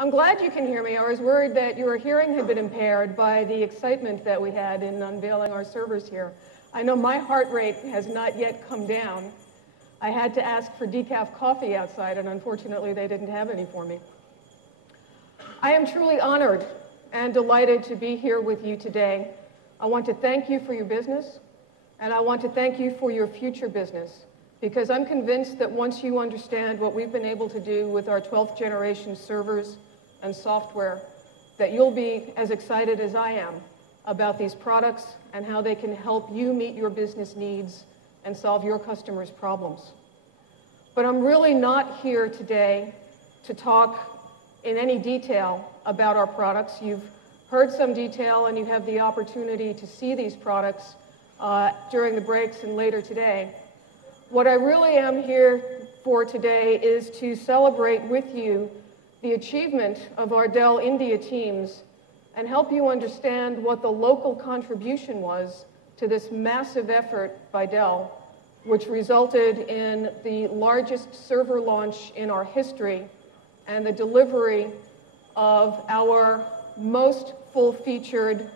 I'm glad you can hear me. I was worried that your hearing had been impaired by the excitement that we had in unveiling our servers here. I know my heart rate has not yet come down. I had to ask for decaf coffee outside, and unfortunately they didn't have any for me. I am truly honored and delighted to be here with you today. I want to thank you for your business, and I want to thank you for your future business, because I'm convinced that once you understand what we've been able to do with our 12th generation servers and software, that you'll be as excited as I am about these products and how they can help you meet your business needs and solve your customers' problems. But I'm really not here today to talk in any detail about our products. You've heard some detail and you have the opportunity to see these products during the breaks and later today. What I really am here for today is to celebrate with you the achievement of our Dell India teams and help you understand what the local contribution was to this massive effort by Dell, which resulted in the largest server launch in our history and the delivery of our most full-featured,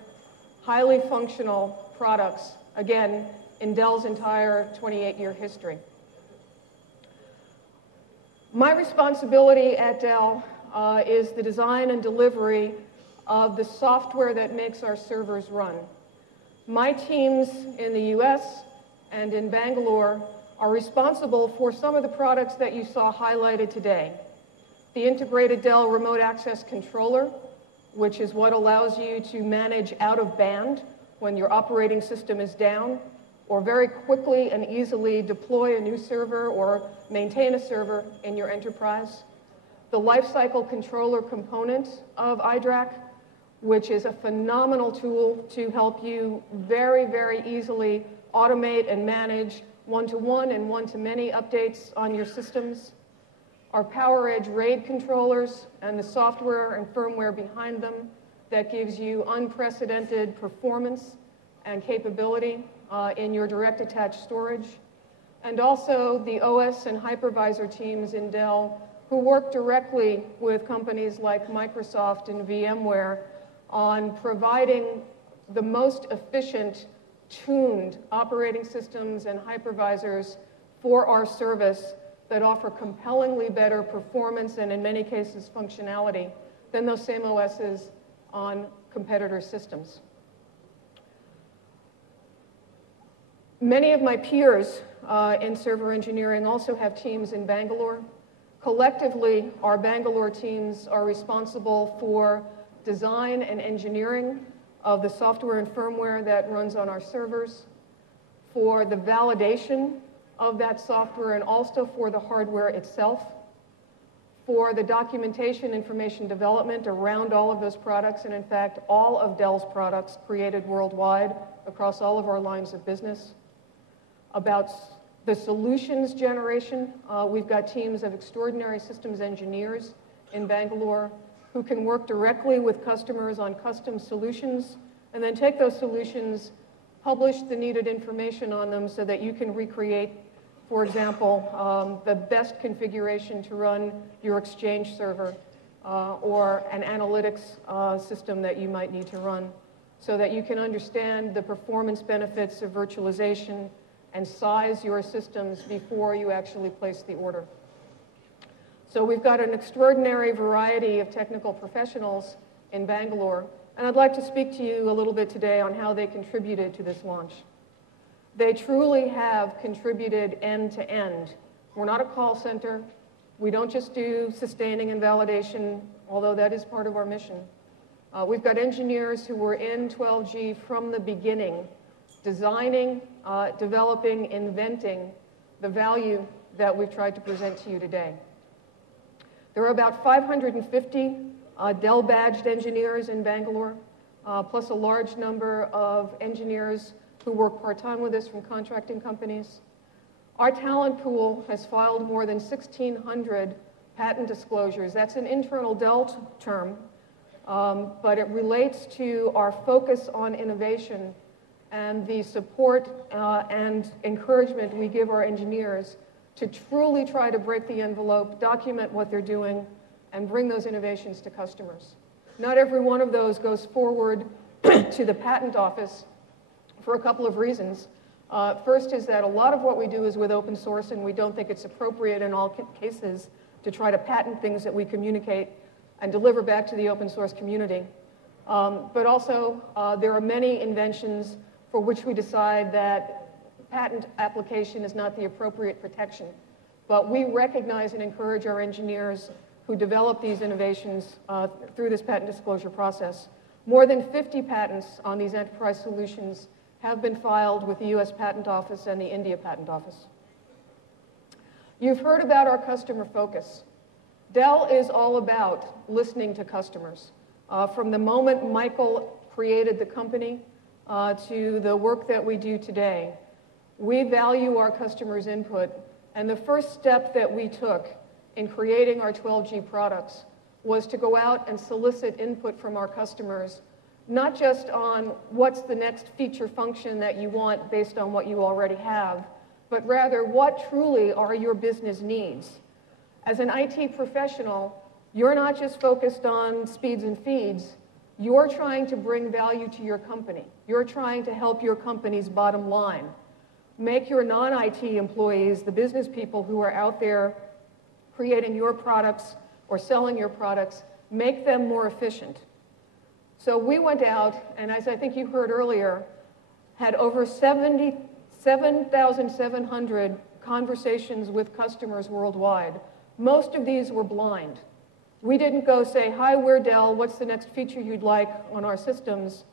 highly functional products, again, in Dell's entire 28-year history. My responsibility at Dell is the design and delivery of the software that makes our servers run. My teams in the US and in Bangalore are responsible for some of the products that you saw highlighted today. The integrated Dell Remote Access Controller, which is what allows you to manage out of band when your operating system is down, or very quickly and easily deploy a new server or maintain a server in your enterprise. The lifecycle controller component of iDRAC, which is a phenomenal tool to help you very, very easily automate and manage one-to-one and one-to-many updates on your systems. Our PowerEdge RAID controllers and the software and firmware behind them that gives you unprecedented performance and capability in your direct attached storage. And also the OS and hypervisor teams in Dell who work directly with companies like Microsoft and VMware on providing the most efficient, tuned operating systems and hypervisors for our service that offer compellingly better performance and, in many cases, functionality than those same OSs on competitor systems. Many of my peers in server engineering also have teams in Bangalore. Collectively, our Bangalore teams are responsible for design and engineering of the software and firmware that runs on our servers, for the validation of that software and also for the hardware itself, for the documentation, information development around all of those products, and in fact, all of Dell's products created worldwide across all of our lines of business. About the solutions generation, we've got teams of extraordinary systems engineers in Bangalore who can work directly with customers on custom solutions and then take those solutions, publish the needed information on them so that you can recreate, for example, the best configuration to run your Exchange server or an analytics system that you might need to run so that you can understand the performance benefits of virtualization and size your systems before you actually place the order. So we've got an extraordinary variety of technical professionals in Bangalore, and I'd like to speak to you a little bit today on how they contributed to this launch. They truly have contributed end to end. We're not a call center. We don't just do sustaining and validation, although that is part of our mission. We've got engineers who were in 12G from the beginning, designing, developing, inventing the value that we've tried to present to you today. There are about 550 Dell badged engineers in Bangalore, plus a large number of engineers who work part-time with us from contracting companies. Our talent pool has filed more than 1,600 patent disclosures. That's an internal Dell term, but it relates to our focus on innovation and the support and encouragement we give our engineers to truly try to break the envelope, document what they're doing, and bring those innovations to customers. Not every one of those goes forward to the patent office for a couple of reasons. First is that a lot of what we do is with open source, and we don't think it's appropriate in all cases to try to patent things that we communicate and deliver back to the open source community. But also, there are many inventions for which we decide that patent application is not the appropriate protection. But we recognize and encourage our engineers who develop these innovations through this patent disclosure process. More than 50 patents on these enterprise solutions have been filed with the US Patent Office and the India Patent Office. You've heard about our customer focus. Dell is all about listening to customers. From the moment Michael created the company to the work that we do today, we value our customers' input. And the first step that we took in creating our 12G products was to go out and solicit input from our customers, not just on what's the next feature function that you want based on what you already have, but rather what truly are your business needs. As an IT professional, you're not just focused on speeds and feeds, you're trying to bring value to your company. You're trying to help your company's bottom line. Make your non-IT employees, the business people who are out there creating your products or selling your products, make them more efficient. So we went out, and as I think you heard earlier, had over 7,700 conversations with customers worldwide. Most of these were blind. We didn't go say, hi, we're Dell, what's the next feature you'd like on our systems?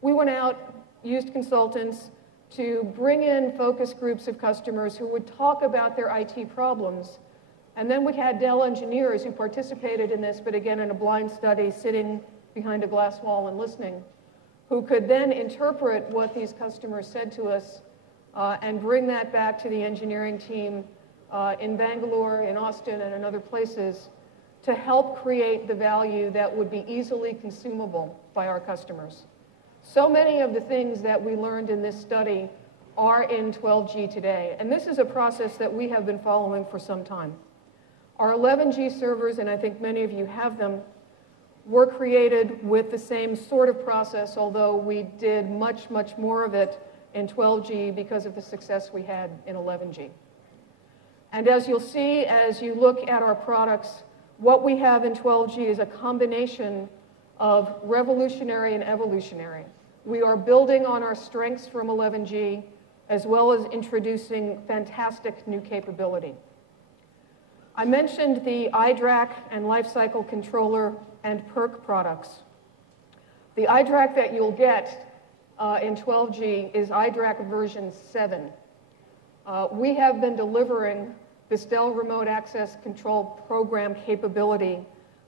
We went out, used consultants to bring in focus groups of customers who would talk about their IT problems. And then we had Dell engineers who participated in this, but again in a blind study, sitting behind a glass wall and listening, who could then interpret what these customers said to us and bring that back to the engineering team in Bangalore, in Austin, and in other places to help create the value that would be easily consumable by our customers. So many of the things that we learned in this study are in 12G today, and this is a process that we have been following for some time. Our 11G servers, and I think many of you have them, were created with the same sort of process, although we did much, much more of it in 12G because of the success we had in 11G. And as you'll see, as you look at our products, what we have in 12G is a combination of revolutionary and evolutionary. We are building on our strengths from 11G, as well as introducing fantastic new capability. I mentioned the iDRAC and Lifecycle Controller and PERC products. The iDRAC that you'll get in 12G is iDRAC version 7. We have been delivering this Dell Remote Access Control program capability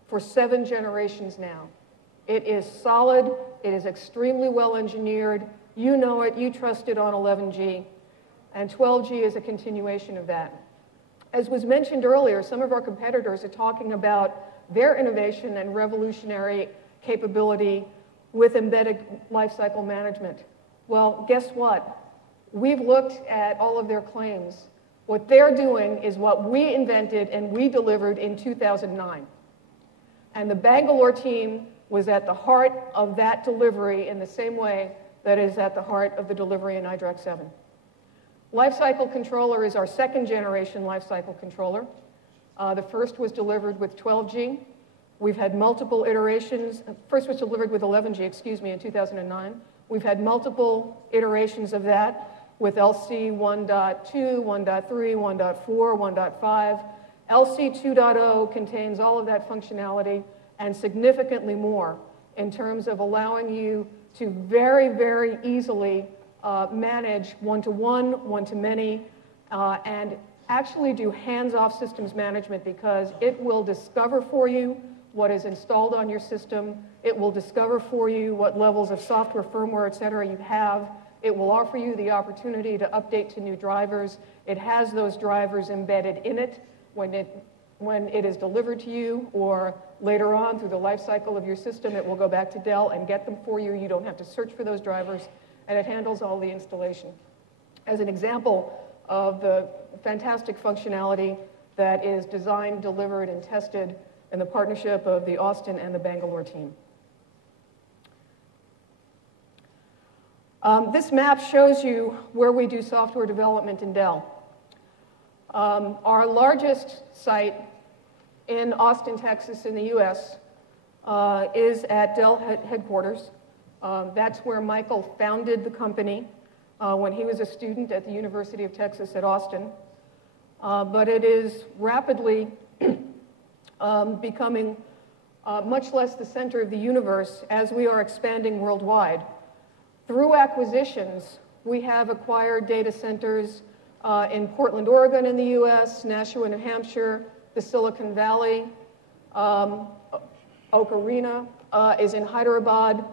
for 7 generations now. It is solid, it is extremely well engineered, you know it, you trust it on 11G, and 12G is a continuation of that. As was mentioned earlier, some of our competitors are talking about their innovation and revolutionary capability with embedded lifecycle management. Well, guess what? We've looked at all of their claims. What they're doing is what we invented and we delivered in 2009. And the Bangalore team was at the heart of that delivery in the same way that is at the heart of the delivery in iDRAC 7. Lifecycle Controller is our 2nd generation lifecycle controller. The first was delivered with 12G. We've had multiple iterations. First was delivered with 11G, in 2009. We've had multiple iterations of that with LC 1.2, 1.3, 1.4, 1.5. LC 2.0 contains all of that functionality and significantly more in terms of allowing you to very, very easily manage one-to-one, one-to-many, and actually do hands-off systems management, because it will discover for you what is installed on your system. It will discover for you what levels of software, firmware, et cetera, you have. It will offer you the opportunity to update to new drivers. It has those drivers embedded in it when it is delivered to you, or later on through the life cycle of your system, it will go back to Dell and get them for you. You don't have to search for those drivers, and it handles all the installation. As an example of the fantastic functionality that is designed, delivered, and tested and the partnership of the Austin and the Bangalore team. This map shows you where we do software development in Dell. Our largest site in Austin, Texas, in the US, is at Dell headquarters. That's where Michael founded the company when he was a student at the University of Texas at Austin. But it is rapidly becoming much less the center of the universe as we are expanding worldwide. Through acquisitions, we have acquired data centers in Portland, Oregon in the US, Nashua, New Hampshire, the Silicon Valley, Ocarina is in Hyderabad,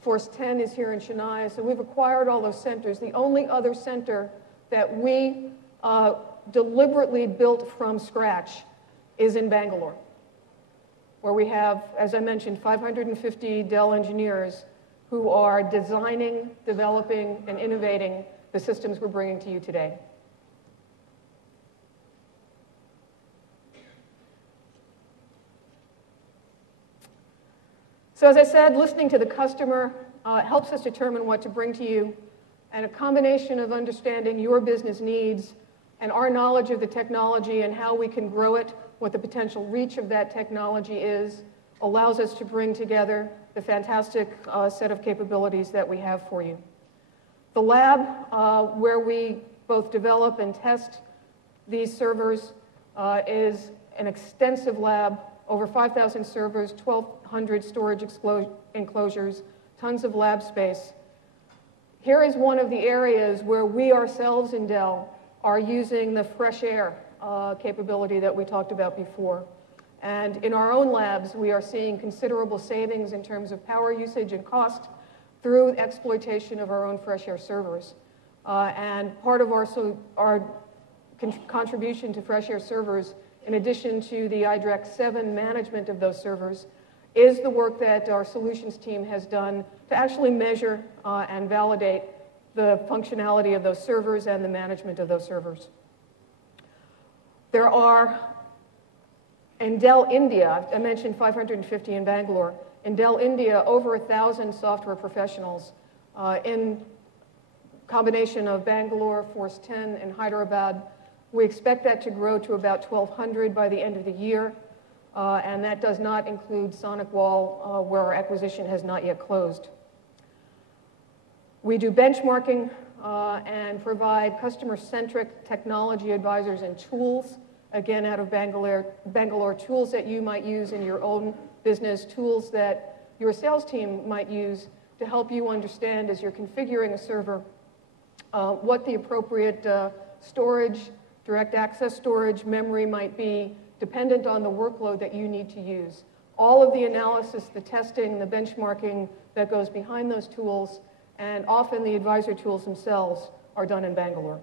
Force 10 is here in Chennai, so we've acquired all those centers. The only other center that we deliberately built from scratch is in Bangalore, where we have, as I mentioned, 550 Dell engineers who are designing, developing, and innovating the systems we're bringing to you today. So as I said, listening to the customer helps us determine what to bring to you, and a combination of understanding your business needs and our knowledge of the technology and how we can grow it, what the potential reach of that technology is, allows us to bring together the fantastic set of capabilities that we have for you. The lab, where we both develop and test these servers, is an extensive lab, over 5,000 servers, 1,200 storage enclosures, tons of lab space. Here is one of the areas where we ourselves in Dell are using the fresh air capability that we talked about before. And in our own labs, we are seeing considerable savings in terms of power usage and cost through exploitation of our own fresh air servers. And part of our contribution to fresh air servers, in addition to the iDRAC 7 management of those servers, is the work that our solutions team has done to actually measure and validate the functionality of those servers and the management of those servers. There are, in Dell India, I mentioned 550 in Bangalore, in Dell India, over 1,000 software professionals in combination of Bangalore, Force 10, and Hyderabad. We expect that to grow to about 1,200 by the end of the year, and that does not include Sonic Wall, where our acquisition has not yet closed. We do benchmarking and provide customer-centric technology advisors and tools, again, out of Bangalore, tools that you might use in your own business, tools that your sales team might use to help you understand as you're configuring a server what the appropriate storage, direct access storage, memory might be, dependent on the workload that you need to use. All of the analysis, the testing, the benchmarking that goes behind those tools, and often the advisor tools themselves, are done in Bangalore.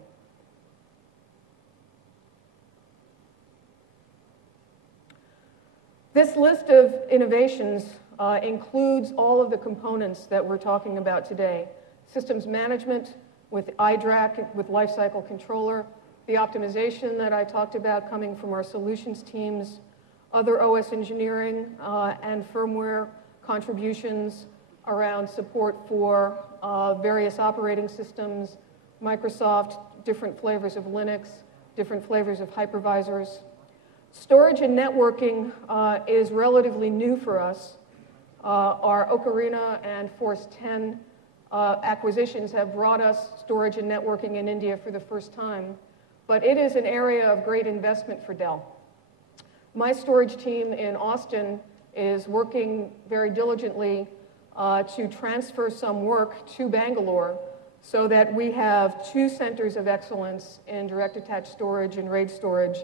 This list of innovations includes all of the components that we're talking about today. Systems management with iDRAC, with lifecycle controller, the optimization that I talked about coming from our solutions teams, other OS engineering and firmware contributions around support for various operating systems, Microsoft, different flavors of Linux, different flavors of hypervisors. Storage and networking is relatively new for us. Our Ocarina and Force 10 acquisitions have brought us storage and networking in India for the first time, but it is an area of great investment for Dell. My storage team in Austin is working very diligently to transfer some work to Bangalore so that we have 2 centers of excellence in direct attached storage and RAID storage,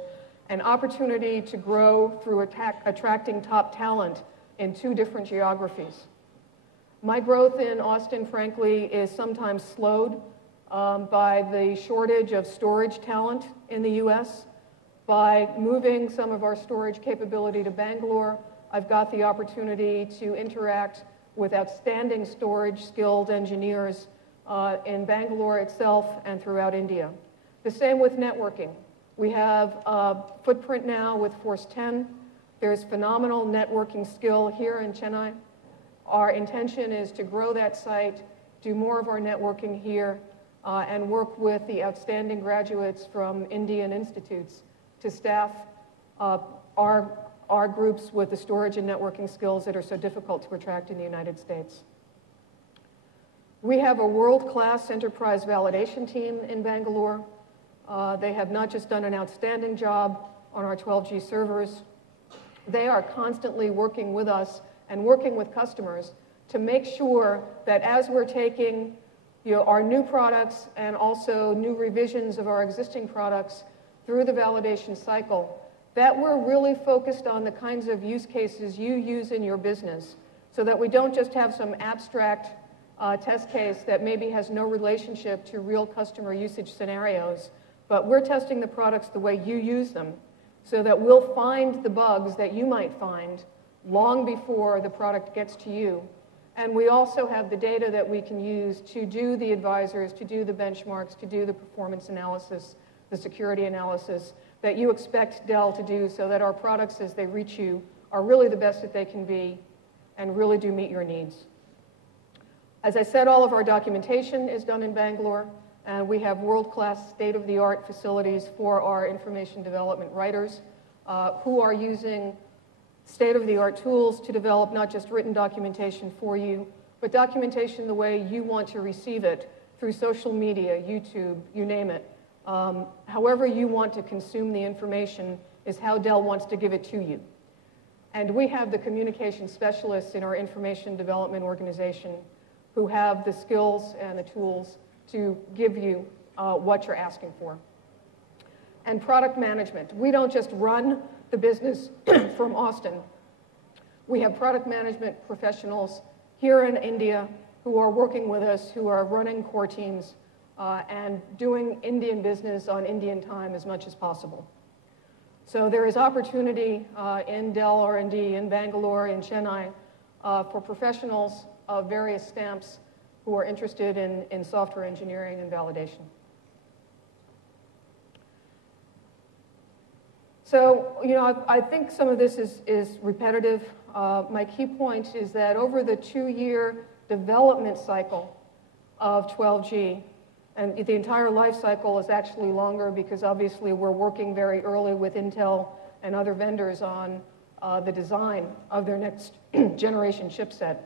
an opportunity to grow through attracting top talent in 2 different geographies. My growth in Austin, frankly, is sometimes slowed by the shortage of storage talent in the US. By moving some of our storage capability to Bangalore, I've got the opportunity to interact with outstanding storage skilled engineers in Bangalore itself and throughout India. The same with networking. We have a footprint now with Force 10 There's phenomenal networking skill here in Chennai. Our intention is to grow that site, do more of our networking here, and work with the outstanding graduates from Indian institutes to staff our groups with the storage and networking skills that are so difficult to attract in the United States. We have a world-class enterprise validation team in Bangalore. They have not just done an outstanding job on our 12G servers, they are constantly working with us and working with customers to make sure that as we're taking our new products and also new revisions of our existing products through the validation cycle, that we're really focused on the kinds of use cases you use in your business, so that we don't just have some abstract test case that maybe has no relationship to real customer usage scenarios, but we're testing the products the way you use them, so that we'll find the bugs that you might find long before the product gets to you. And we also have the data that we can use to do the advisors, to do the benchmarks, to do the performance analysis, the security analysis that you expect Dell to do, so that our products, as they reach you, are really the best that they can be and really do meet your needs. As I said, all of our documentation is done in Bangalore, and we have world-class state-of-the-art facilities for our information development writers who are using state-of-the-art tools to develop not just written documentation for you, but documentation the way you want to receive it through social media, YouTube, you name it. However you want to consume the information is how Dell wants to give it to you. And we have the communication specialists in our information development organization who have the skills and the tools to give you what you're asking for. And product management. We don't just run the business from Austin. We have product management professionals here in India who are working with us, who are running core teams and doing Indian business on Indian time as much as possible. So there is opportunity in Dell R&D, in Bangalore, in Chennai, for professionals of various stamps who are interested in software engineering and validation. So, I think some of this is repetitive. My key point is that over the 2-year development cycle of 12G, and the entire life cycle is actually longer because obviously we're working very early with Intel and other vendors on the design of their next generation chipset.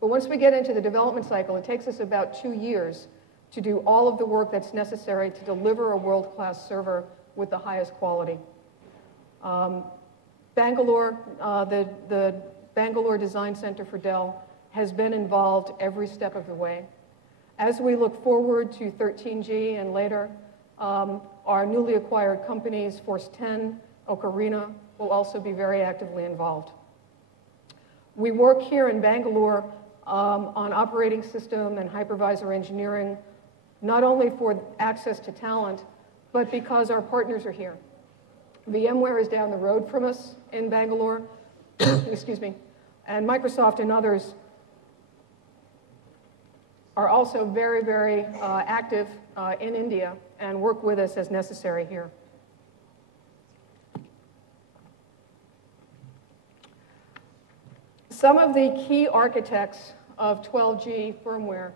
But once we get into the development cycle, it takes us about 2 years to do all of the work that's necessary to deliver a world-class server with the highest quality. Bangalore, the Bangalore Design Center for Dell has been involved every step of the way. As we look forward to 13G and later, our newly acquired companies, Force 10, Ocarina, will also be very actively involved. We work here in Bangalore on operating system and hypervisor engineering, not only for access to talent, but because our partners are here. VMware is down the road from us in Bangalore, excuse me, and Microsoft and others are also very, very active in India and work with us as necessary here. Some of the key architects of 12G firmware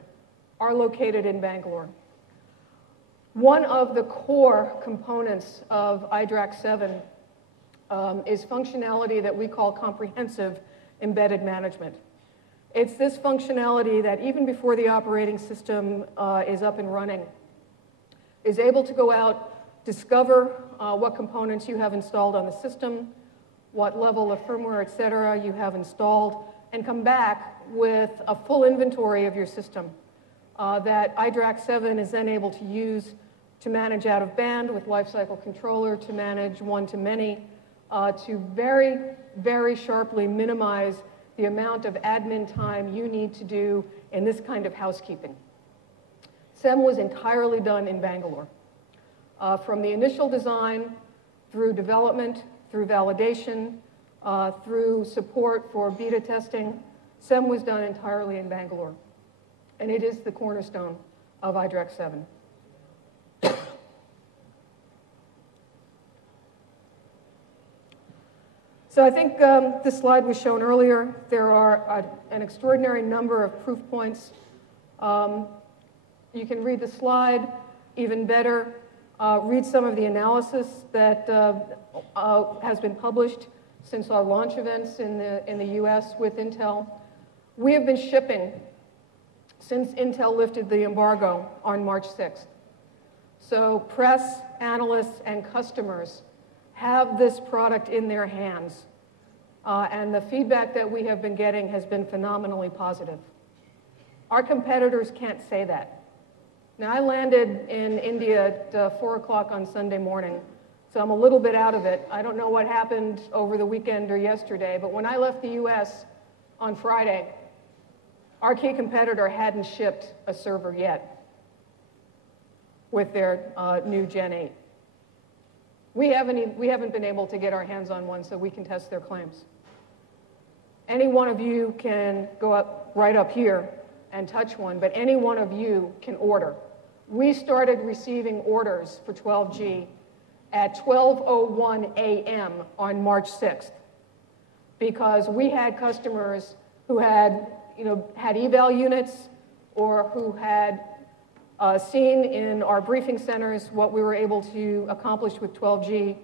are located in Bangalore. One of the core components of iDRAC 7 is functionality that we call comprehensive embedded management. It's this functionality that even before the operating system is up and running, is able to go out, discover what components you have installed on the system, what level of firmware, et cetera, you have installed, and come back with a full inventory of your system that iDRAC 7 is then able to use to manage out of band with lifecycle controller, to manage one-to-many, to very, very sharply minimize the amount of admin time you need to do in this kind of housekeeping. SEM was entirely done in Bangalore. From the initial design, through development, through validation, through support for beta testing, SEM was done entirely in Bangalore. And it is the cornerstone of iDRAC 7. So I think this slide was shown earlier. There are an extraordinary number of proof points. You can read the slide. Even better, read some of the analysis that has been published since our launch events in the US with Intel. We have been shipping since Intel lifted the embargo on March 6th. So press, analysts, and customers have this product in their hands. And the feedback that we have been getting has been phenomenally positive. Our competitors can't say that. Now, I landed in India at 4 o'clock on Sunday morning, so I'm a little bit out of it. I don't know what happened over the weekend or yesterday, but when I left the US on Friday, our key competitor hadn't shipped a server yet with their new Gen 8. We haven't been able to get our hands on one so we can test their claims. Any one of you can go up right up here and touch one, but any one of you can order. We started receiving orders for 12G at 12:01 a.m. on March 6th because we had customers who had eval units or who had seen in our briefing centers what we were able to accomplish with 12G,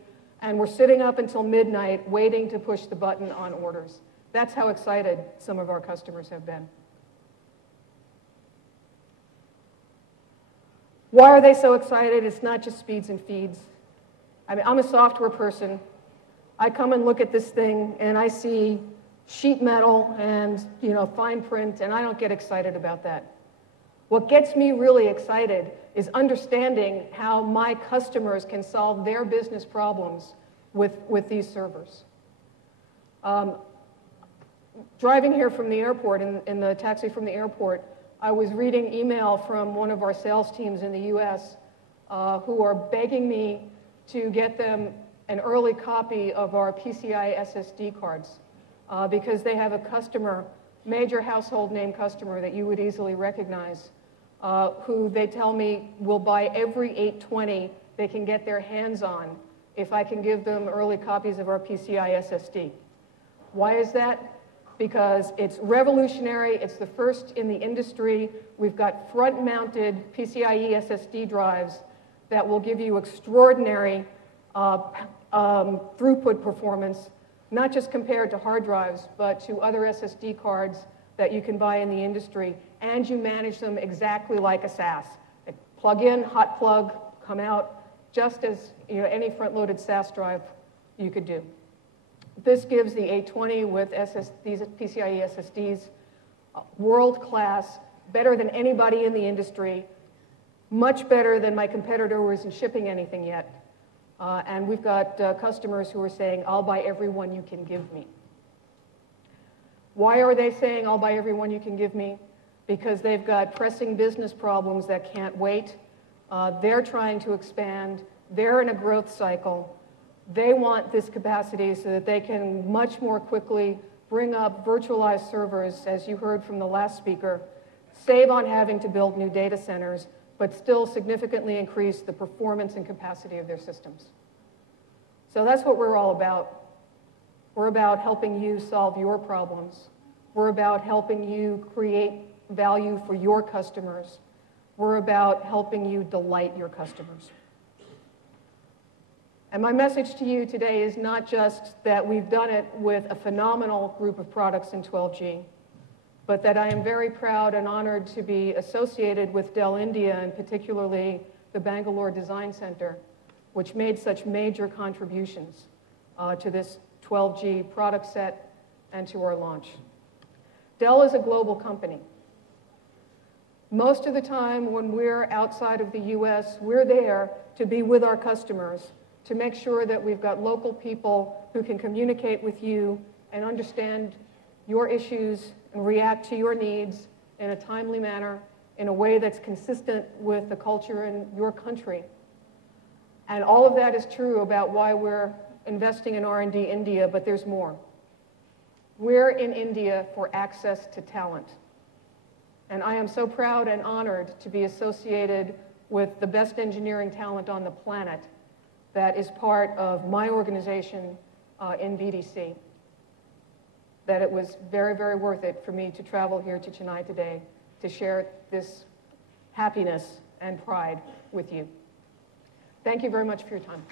and were sitting up until midnight waiting to push the button on orders. That's how excited some of our customers have been. Why are they so excited? It's not just speeds and feeds. I mean, I'm a software person. I come and look at this thing and I see sheet metal and fine print, and I don't get excited about that. What gets me really excited is understanding how my customers can solve their business problems with these servers. Driving here from the airport, in the taxi from the airport, I was reading email from one of our sales teams in the US who are begging me to get them an early copy of our PCI SSD cards because they have a customer, major household name customer that you would easily recognize, who they tell me will buy every 820 they can get their hands on if I can give them early copies of our PCI SSD. Why is that? Because it's revolutionary, it's the first in the industry. We've got front-mounted PCIe SSD drives that will give you extraordinary throughput performance, not just compared to hard drives, but to other SSD cards that you can buy in the industry, and you manage them exactly like a SAS. They plug in, hot plug, come out, just as any front-loaded SAS drive you could do. This gives the 820 with these PCIe SSDs world-class, better than anybody in the industry, much better than my competitor who isn't shipping anything yet. And we've got customers who are saying, I'll buy every one you can give me. Why are they saying, I'll buy every one you can give me? Because they've got pressing business problems that can't wait. They're trying to expand. They're in a growth cycle. They want this capacity so that they can much more quickly bring up virtualized servers, as you heard from the last speaker, save on having to build new data centers, but still significantly increase the performance and capacity of their systems. So that's what we're all about. We're about helping you solve your problems. We're about helping you create value for your customers. We're about helping you delight your customers. And my message to you today is not just that we've done it with a phenomenal group of products in 12G, but that I am very proud and honored to be associated with Dell India, and particularly the Bangalore Design Center, which made such major contributions to this 12G product set and to our launch. Dell is a global company. Most of the time when we're outside of the US, we're there to be with our customers, to make sure that we've got local people who can communicate with you and understand your issues and react to your needs in a timely manner, in a way that's consistent with the culture in your country. And all of that is true about why we're investing in R&D India, but there's more. We're in India for access to talent. And I am so proud and honored to be associated with the best engineering talent on the planet that is part of my organization in BDC, that it was very, very worth it for me to travel here to Chennai today to share this happiness and pride with you. Thank you very much for your time.